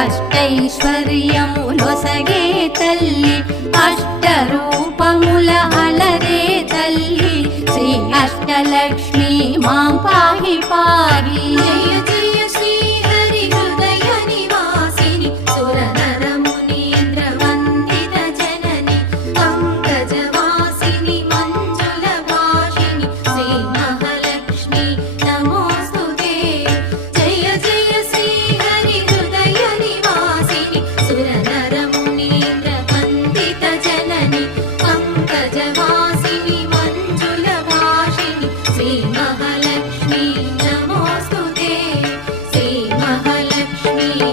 అష్టైశ్వర్యములొసగే తల్లి అష్టరూపముల అలరే తల్లి శ్రీ అష్టలక్ష్మి మా పాహి పారీ. महालक्ष्मी